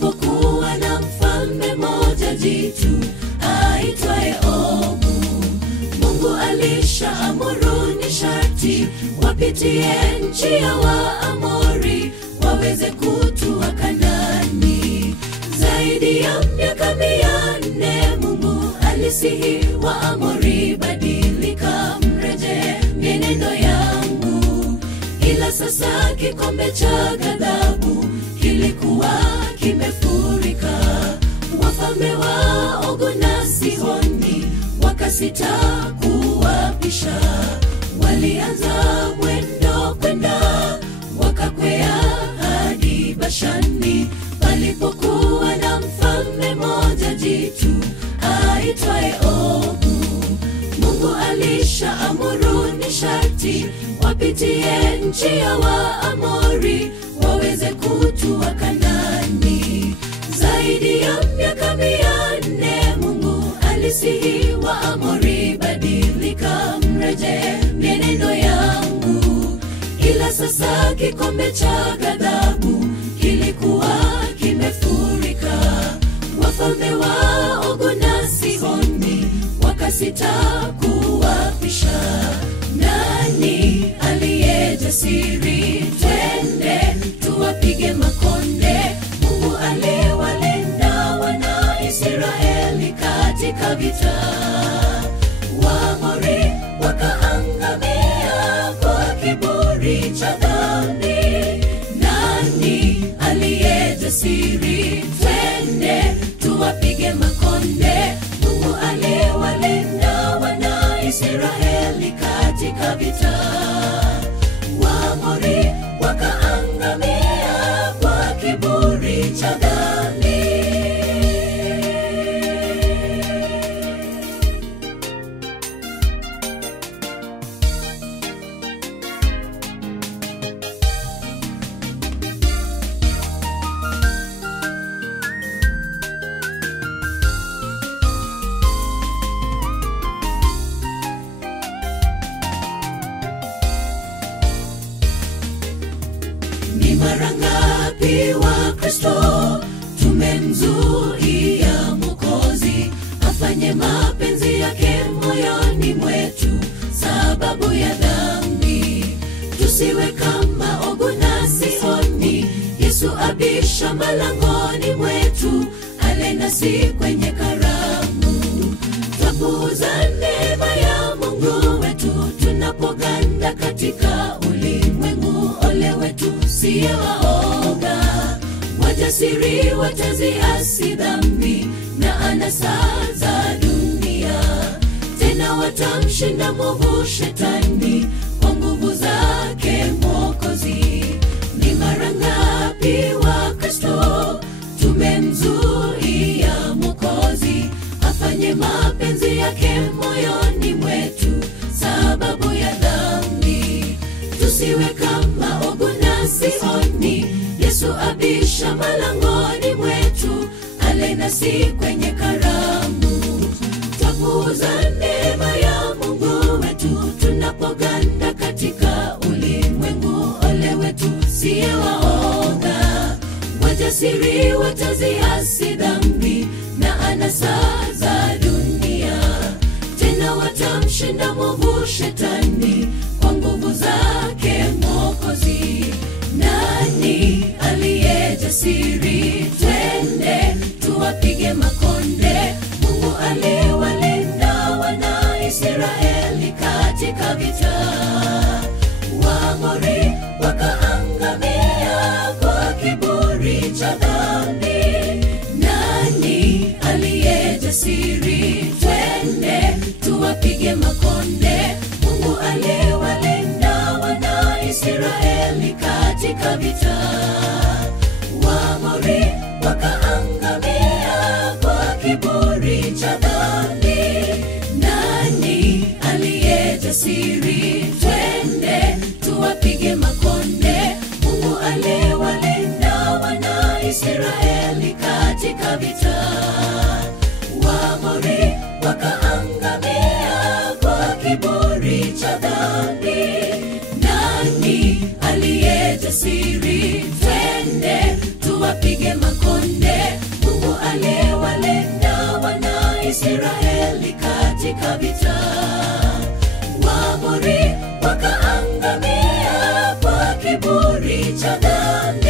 palipokuwa na mfalme mmoja jitu aitwaye Ogu. Mungu alishaamuru ni sharti wapitie nchi ya Waamori waweze kutua Kanaani. Zaidi ya miaka 400 Mungu alisihi Waamori, badilika mreje mienendo yangu. Ila sasa kikombe cha ghadhabu kilikuwa kimefurika. Wafalme wa Ogu na Sihoni wakasita kuwapisha. Walianza mwendo kwenda wakakwea hadi Bashani, palipokuwa na mfalme mmoja jitu aitwaye Ogu. Mungu alishaamuru ni sharti wapitie nchi ya Waamori waweze kutua Kanaani. Zaidi ya miaka 400 Mungu alisihi Waamori, badilika mreje mienendo yangu. Ila sasa kikombe cha ghadhabu kilikuwa kimefurika. Wafalme wa Ogu na Sihoni wakasita kuwapisha. Nani aliye jasiri? Twende tuwapige makonde. Mungu aliwalinda wana Israeli katika vita. Waamori wakaangamia kwa kiburi cha dhambi. Nani aliye jasiri? Twende tuwapige makonde. Mungu aliwalinda wana Israeli katika vita. Waamori wakaangamia kwa kiburi cha dhambi. Ni mara ngapi wa Kristo tumemzuia Mwokozi afanye mapenzi yake moyoni mwetu sababu ya dhambi. Tusiwe kama Ogu na Sihoni. Yesu abisha malangoni mwetu, ale nasi kwenye karamu. Twapuuza neema ya Mungu wetu tunapoganda katika ulimwengu. Ole wetu siye waoga, wajasiri wataziasi dhambi na anasa za dunia. Tena watamshinda mwovu Shetani kwa nguvu zake Mwokozi. Ni mara ngapi wa Kristo tumemzuia Mwokozi afanye mapenzi yake moyoni mwetu sababu ya dhambi. Tusiwe kama Ogu na Sihoni. Yesu abisha malangoni mwetu, ale nasi kwenye karamu. Twapuuza neema ya Mungu wetu tunapoganda katika ulimwengu. Ole wetu siye waoga, wajasiri wataziasi dhambi na anasa za dunia. Tena watamshinda mwovu Shetani kwa nguvu zake Mwokozi. Nani aliye jasiri? Twende tuwapige makonde. Mungu aliwalinda wana Israeli katika vita. Waamori wakaangamia kwa kiburi cha dhambi. Nani aliye jasiri? Twende tuwapige makonde. Mungu aliwalinda wana Israeli katika vita. Waamori wakaangamia kwa kiburi cha dhambi. Nani aliye jasiri? Twende tuwapige makonde. Mungu aliwalinda wana Israeli katika vita. Waamori wakaangamia kwa kiburi cha dhambi. Nani aliye jasiri? Twende katika vita. Waamori wakaangamia kwa kiburi cha dhambi.